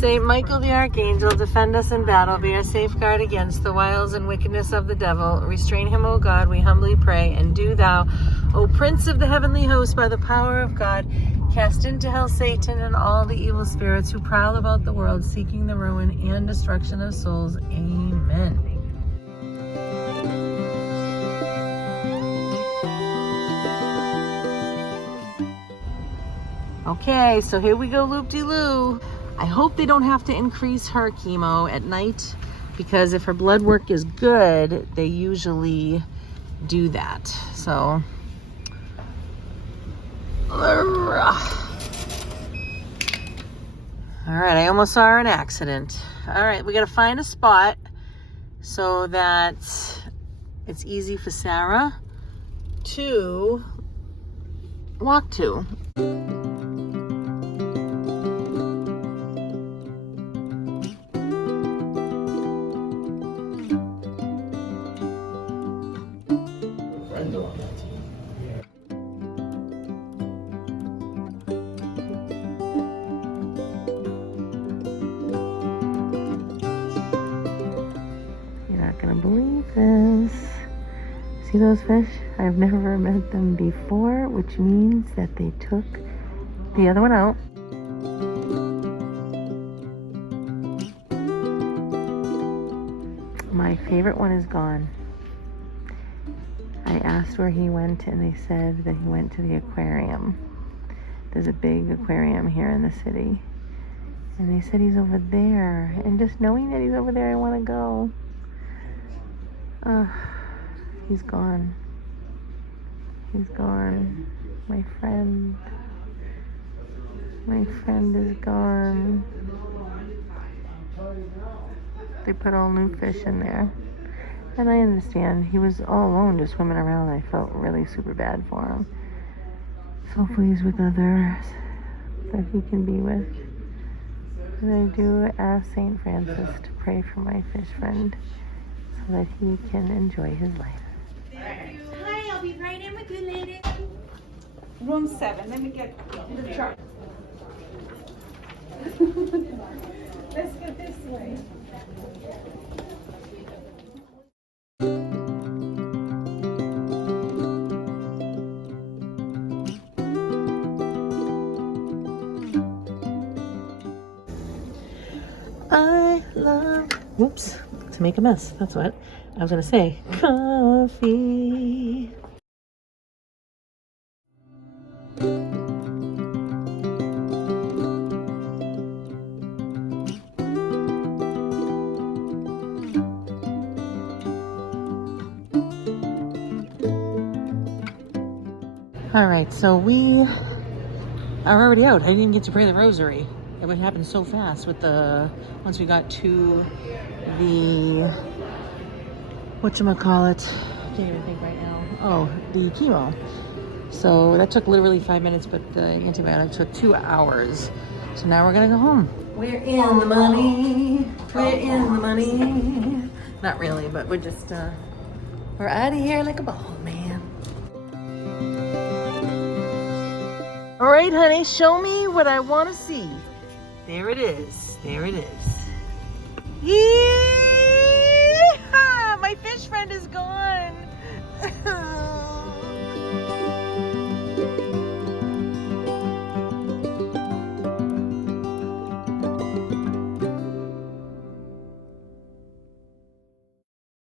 Saint Michael the Archangel, defend us in battle, be our safeguard against the wiles and wickedness of the devil. Restrain him, O God, we humbly pray. And do thou, O Prince of the heavenly host, by the power of God, cast into hell Satan and all the evil spirits who prowl about the world, seeking the ruin and destruction of souls. Amen. Okay, so here we go, loop-de-loo. I hope they don't have to increase her chemo at night, because if her blood work is good, they usually do that. So, all right, I almost saw an accident. All right, we gotta find a spot so that it's easy for Sarah to walk to. Gonna believe this. See those fish? I've never met them before, which means that they took the other one out. My favorite one is gone. I asked where he went and they said that he went to the aquarium. There's a big aquarium here in the city. And they said he's over there. And just knowing that he's over there, I want to go. He's gone. He's gone. My friend is gone. They put all new fish in there. And I understand. He was all alone just swimming around. I felt really super bad for him. So hopefully he's with others that he can be with. And I do ask St. Francis to pray for my fish friend, so that he can enjoy his life. Thank you. Hi, I'll be right in with you later. Room 7. Let me get the chart. Let's go this way. I love, whoops, to make a mess. That's what I was gonna say. Coffee. All right, so we are already out. I didn't even get to pray the rosary. It would happen so fast with once we got to the, whatchamacallit, can't even think right now. Oh, the chemo. So that took literally 5 minutes, but the antibiotic took 2 hours. So now we're gonna go home. We're in the money. We're in the money. Not really, but we're just, we're out of here like a ball, man. All right, honey, show me what I want to see. There it is. There it is. Yeah! My fish friend is gone.